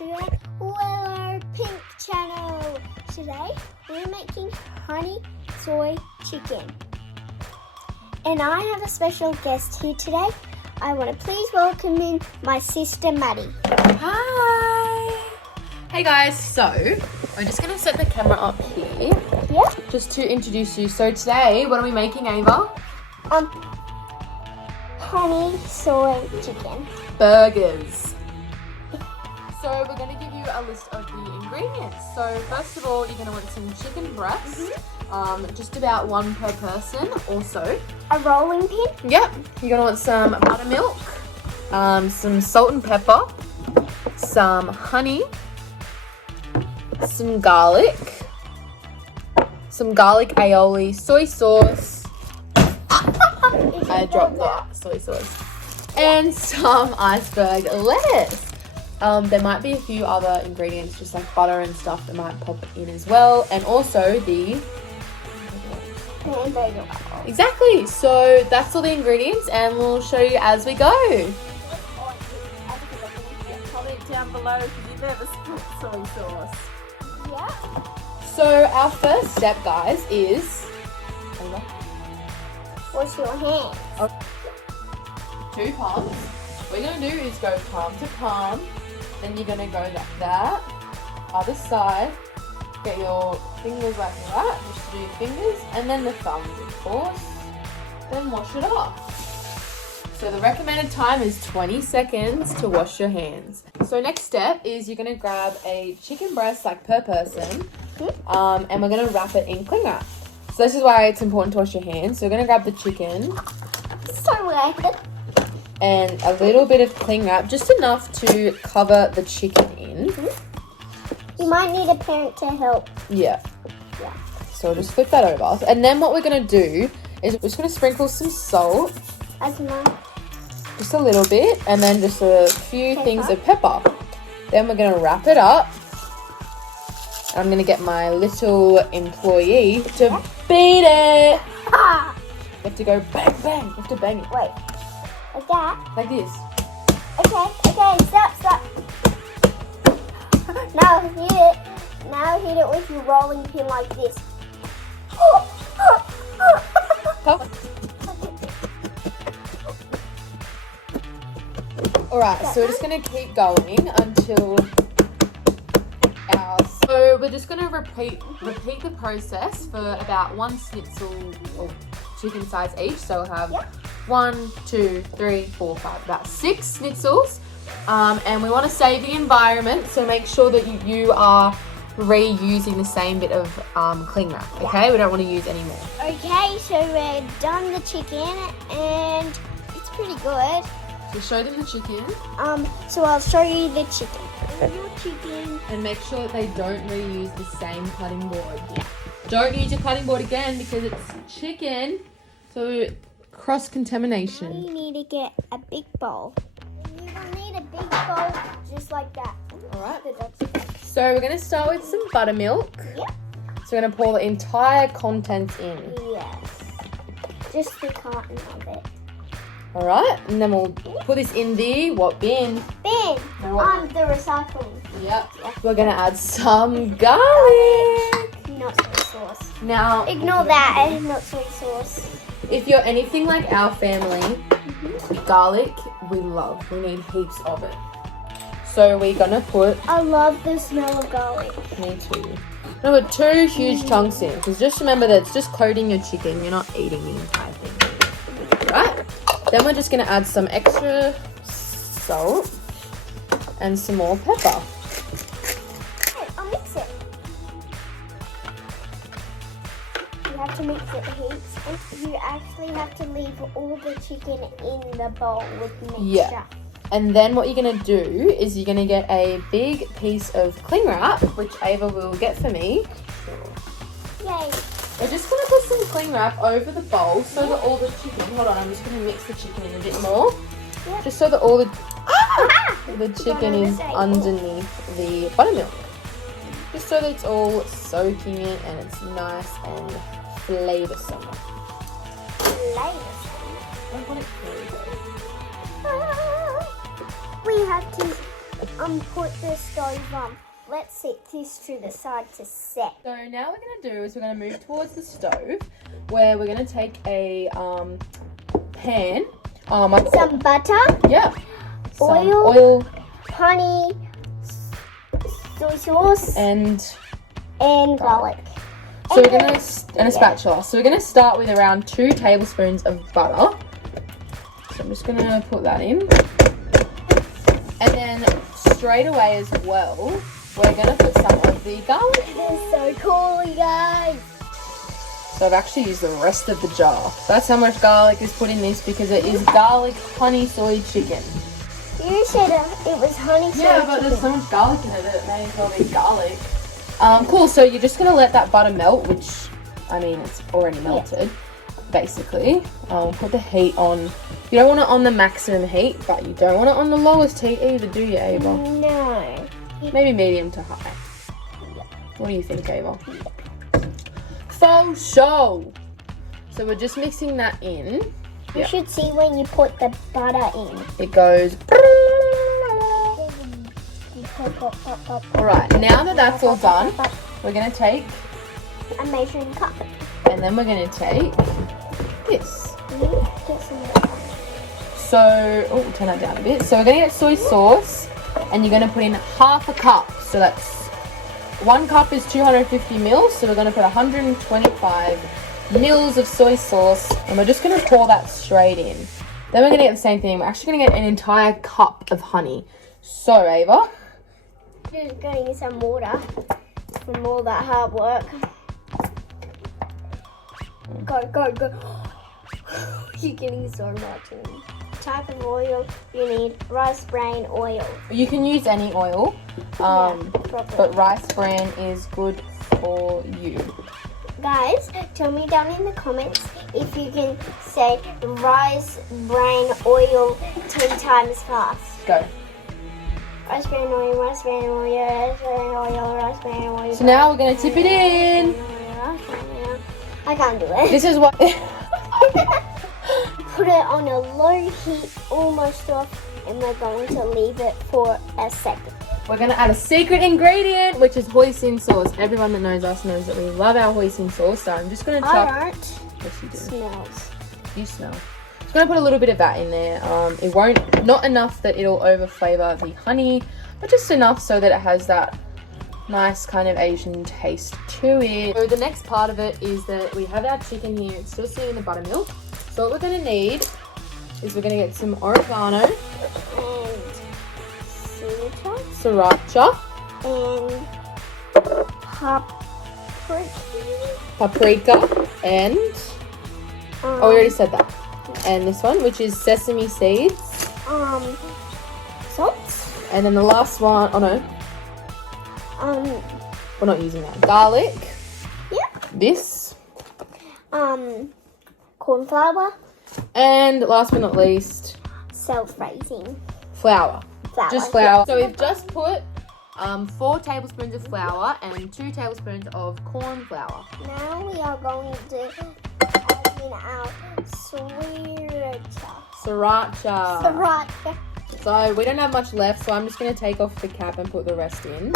to the Willow Pink channel. Today we're making honey soy chicken. And I have a special guest here today. I want to please welcome in my sister Maddy. Hi! Hey guys, so I'm just going to set the camera up here. Yeah? Just to introduce you. So today, what are we making, Ava? Honey soy chicken. Burgers. So we're going to give you a list of the ingredients. So first of all, you're going to want some chicken breast. Just about one per person. Also, A rolling pin. yep, you're going to want some buttermilk, some salt and pepper, some honey, some garlic aioli, soy sauce. I dropped that soy sauce. And some iceberg lettuce. There might be a few other ingredients, just like butter and stuff, that might pop in as well. And also the Hamburger. exactly. So that's all the ingredients, and we'll show you as we go. Comment down below if you've ever spilled soy sauce. Yeah. So our first step, guys, is Wash your hands. 2 palms. What you're gonna do is go palm to palm. Then you're gonna go like that. Other side. Get your fingers like that. Just do your fingers, and then the thumbs, of course. Then wash it off. So the recommended time is 20 seconds to wash your hands. So next step is you're gonna grab a chicken breast, like per person, and we're gonna wrap it in cling wrap. So this is why it's important to wash your hands. So we're gonna grab the chicken So weird. and a little bit of cling wrap, just enough to cover the chicken in. You might need a parent to help. Yeah. Yeah. So we'll just flip that over. And then what we're gonna do is we're just gonna sprinkle some salt, As my just a little bit, and then just a few things of pepper. Then we're gonna wrap it up. I'm gonna get my little employee to beat it. ah. You have to go bang, bang. You have to bang it. Wait. Like that. Like this. Okay, stop. Now hit it. Now hit it with your rolling pin like this. Alright, so we're just gonna keep going until so we're just gonna repeat the process for about 1 schnitzel or chicken size each. So we'll have 1, 2, 3, 4, 5, about 6 schnitzels. And we want to save the environment, so make sure that you are reusing the same bit of cling wrap. Okay, we don't want to use any more. Okay, so we're done the chicken and it's pretty good. So show them the chicken So I'll show you the chicken. Your chicken. and make sure that they don't reuse the same cutting board. Don't use your cutting board again because it's chicken, so cross contamination. You need to get a big bowl. You will need a big bowl just like that. Alright. That's So we're going to start with some buttermilk. Yep. So we're going to pour the entire contents in. Yes. Just the carton of it. Alright, and then we'll put this in the what bin? Bin Now what- the recycling. Yep. We're going to add some garlic. Not soy sauce. Now, Ignore that and not soy sauce. if you're anything like our family, garlic we love. We need heaps of it. So we're going to put, I love the smell of garlic. me too. I'm going to put 2 huge chunks in, because just remember that it's just coating your chicken. You're not eating the entire thing. Right? Then we're just going to add some extra salt and some more pepper. Okay, I'll mix it. You have to mix it heaps. And you actually have to leave all the chicken in the bowl with the mixture. Yeah. And then what you're going to do is you're going to get a big piece of cling wrap, which Ava will get for me. Yay. We're just going to put some cling wrap over the bowl so that all the chicken, hold on, I'm just going to mix the chicken in a bit more. Yeah. Just so that all the Got chicken on the is side. underneath the buttermilk. Just so that it's all soaking it and it's nice and flavoursome. I want it flavoured. We have to put the stove on. Let's set this to the side to set. So now what we're going to do is we're going to move towards the stove where we're going to take a pan. Some butter. Yeah. Some Oil. oil. Honey. Soy sauce. And garlic. so we're going to, and a spatula. So we're going to start with around 2 tablespoons of butter. So I'm just going to put that in. And then straight away as well, we're going to put some of the garlic. This is so cool, you guys. So I've actually used the rest of the jar. That's how much garlic is put in this because it is garlic honey soy chicken. You said it was honey soy Yeah, but there's so much garlic in it that it may as well be garlic. Cool, so you're just going to let that butter melt, which, I mean, it's already melted, basically. Put the heat on. You don't want it on the maximum heat, but you don't want it on the lowest heat either, do you, Ava? No. Maybe medium to high. What do you think, Ava? Faux show. So we're just mixing that in. You should see when you put the butter in. It goes. Alright, now that that's all done, we're going to take, a measuring cup. and then we're going to take this. Get some more. So, oh, turn that down a bit. So we're going to get soy sauce, and you're going to put in half a cup. So that's 1 cup is 250 mils. So we're going to put 125 mils of soy sauce, and we're just going to pour that straight in. Then we're going to get the same thing. We're actually going to get an entire cup of honey. So, Ava, Just getting some water from all that hard work. Go. You're getting so much in. Type of oil you need: rice bran oil. you can use any oil, but rice bran is good for you. Guys, tell me down in the comments if you can say rice bran oil 10 times fast. Go. Rice bran oil, rice bran oil, rice bran oil, rice bran oil. So now we're going to tip it in. I can't do it. This is what... Put it on a low heat, almost off, and we're going to leave it for a second. We're going to add a secret ingredient, which is hoisin sauce. Everyone that knows us knows that we love our hoisin sauce. So I'm just going to chuck... I don't. Yes, you do. Smells. You smell. Just going to put a little bit of that in there. It won't... Not enough that it'll over-flavour the honey, but just enough so that it has that nice kind of Asian taste to it. So the next part of it is that we have our chicken here. It's still sitting in the buttermilk. So what we're going to need is we're going to get some oregano And sriracha, and paprika, and oh, we already said that. And this one, which is sesame seeds, salt, and then the last one, oh no, we're not using that. Garlic. yeah, This, corn flour, and last but not least, self-raising flour. flour. Just flour. So we've just put 4 tablespoons of flour and 2 tablespoons of corn flour. Now we are going to add in our Sriracha. sriracha. So we don't have much left, so I'm just going to take off the cap and put the rest in.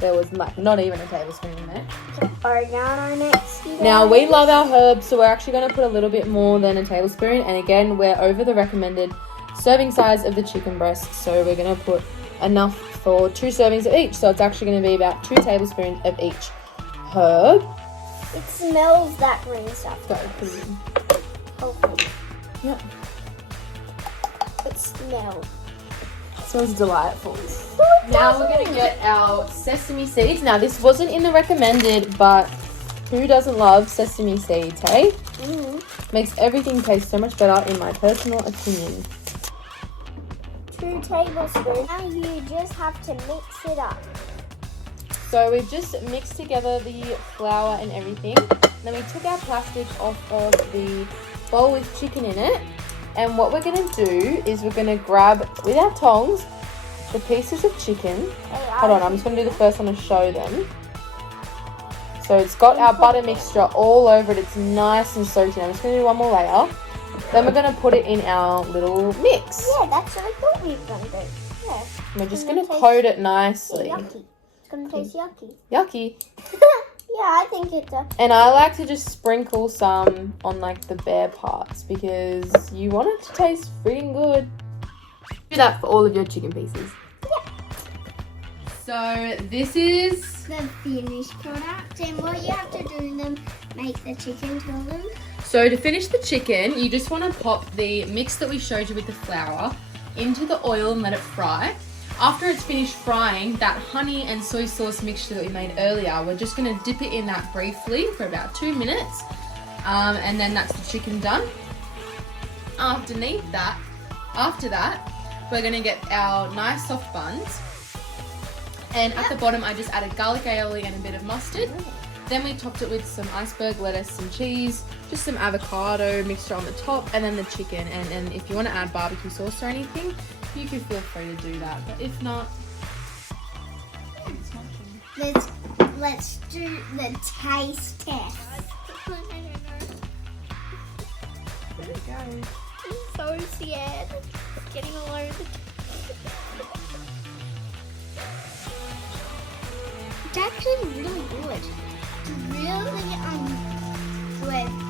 There was not even a tablespoon in there. Oregano next. Now we love our herbs, so we're actually going to put a little bit more than a tablespoon. And again, we're over the recommended serving size of the chicken breast, so we're going to put enough for 2 servings of each. So it's actually going to be about 2 tablespoons of each herb. It smells that green stuff. So put it in. Hopefully. Yep. It smells. Smells delightful. Now we're going to get our sesame seeds. Now this wasn't in the recommended, but who doesn't love sesame seeds, hey? Makes everything taste so much better in my personal opinion. 2 tablespoons. Now you just have to mix it up. So we've just mixed together the flour and everything. Then we took our plastic off of the bowl with chicken in it. And what we're going to do is we're going to grab, with our tongs, the pieces of chicken. Hold on, I'm just going to do the first one to show them. So it's got our butter mixture all over it. It's nice and soaked in. I'm just going to do one more layer. Then we're going to put it in our little mix. Yeah, that's what I thought we were going to do. Yeah. We're just gonna going to taste coat it nicely. Yucky. It's gonna taste yucky. Yucky. Yeah, I think it does. And I like to just sprinkle some on like the bare parts because you want it to taste freaking good. Do that for all of your chicken pieces. Yeah. So this is The finished product, and what you have to do is then make the chicken, tell them. So to finish the chicken, you just want to pop the mix that we showed you with the flour into the oil and let it fry. After it's finished frying, that honey and soy sauce mixture that we made earlier, we're just going to dip it in that briefly for about 2 minutes. And then that's the chicken done. After that, we're going to get our nice soft buns. And at the bottom, I just added garlic aioli and a bit of mustard. Then we topped it with some iceberg lettuce, some cheese, just some avocado mixture on the top, and then the chicken. And if you want to add barbecue sauce or anything, you can feel free to do that. But if not, Let's do the taste test. there we go. I'm so scared. It's getting all over the It's actually really good. It's really good.